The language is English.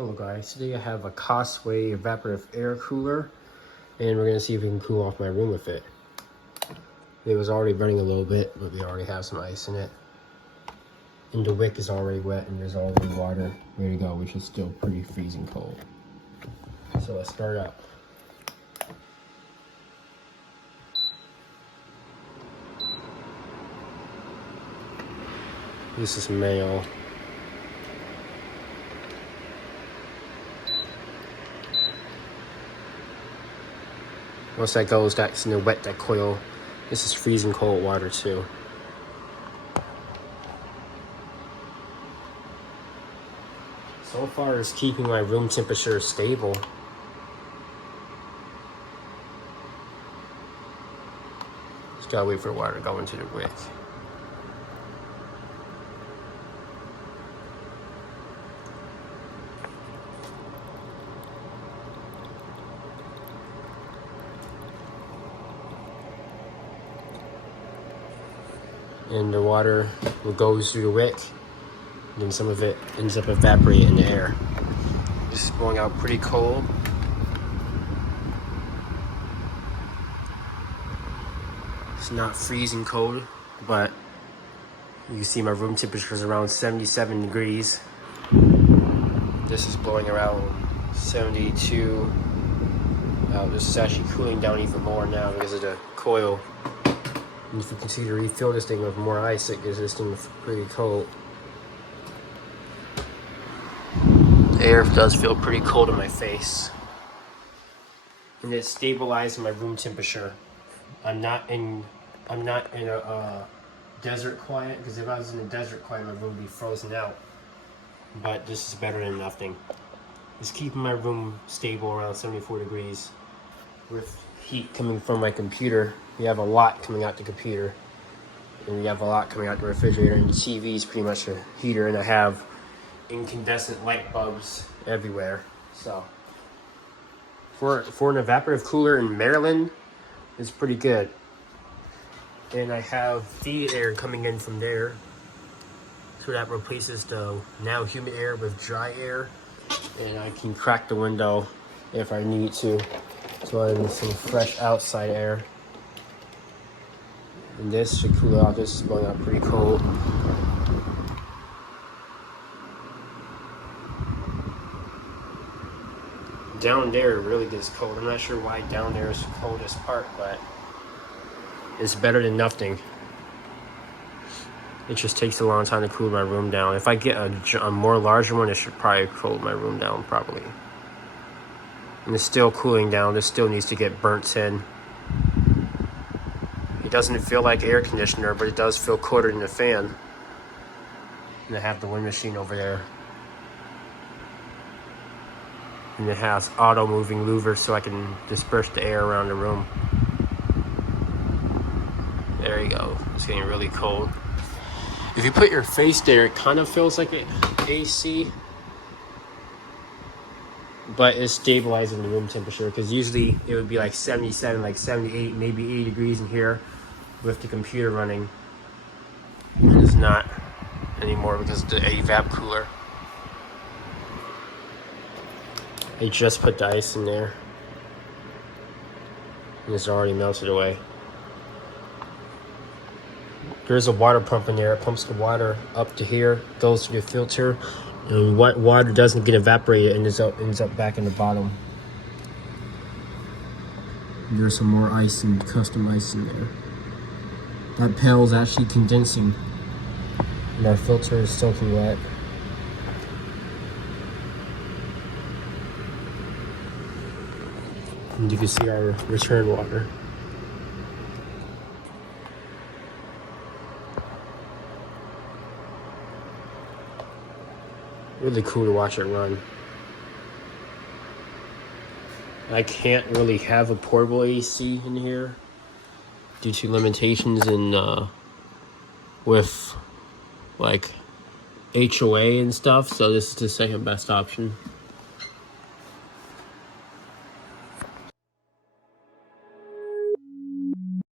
Hello guys, today I have a Costway evaporative air cooler and we're gonna see if we can cool off my room with it. It was already running a little bit, but we already have some ice in it. And the wick is already wet and there's already water ready to go, which is still pretty freezing cold. So let's start up. This is male. Once that goes, that's gonna wet that coil. This is freezing cold water too. So far it's keeping my room temperature stable. Just gotta wait for the water to go into the wick. And the water goes through the wick, and then some of it ends up evaporating in the air. This is going out pretty cold. It's not freezing cold, but you can see my room temperature is around 77 degrees. This is blowing around 72. This is actually cooling down even more now because of the coil. And if you can see to refill this thing with more ice, it gives this thing pretty cold. The air does feel pretty cold in my face. And it's stabilizing my room temperature. I'm not in a desert climate, because if I was in a desert climate, my room would be frozen out. But this is better than nothing. It's keeping my room stable around 74 degrees. With heat coming from my computer, we have a lot coming out the computer, and we have a lot coming out the refrigerator, and the TV is pretty much a heater, and I have incandescent light bulbs everywhere. So for an evaporative cooler in Maryland, it's pretty good. And I have feed air coming in from there, so that replaces the now humid air with dry air, and I can crack the window if I need to. So I need some fresh outside air. And this should cool out. This is going out pretty cold. Down there it really gets cold. I'm not sure why down there is the coldest part, but it's better than nothing. It just takes a long time to cool my room down. If I get a more larger one, it should probably cool my room down properly. And it's still cooling down. This still needs to get burnt in. It doesn't feel like air conditioner, but it does feel colder than the fan. And I have the wind machine over there. And it has auto moving louvers so I can disperse the air around the room. There you go. It's getting really cold. If you put your face there, it kind of feels like an AC. But it's stabilizing the room temperature, because usually it would be like 77, like 78, maybe 80 degrees in here with the computer running. And it's not anymore because of the evap cooler. I just put the ice in there and it's already melted away. There's a water pump in there. It pumps the water up to here, goes through the filter, and what water doesn't get evaporated and ends up back in the bottom. There's some more ice and custom ice in there. That pail is actually condensing, and our filter is soaking wet. And you can see our return water. Really cool to watch it run. I can't really have a portable AC in here due to limitations in with like HOA and stuff, so this is the second best option.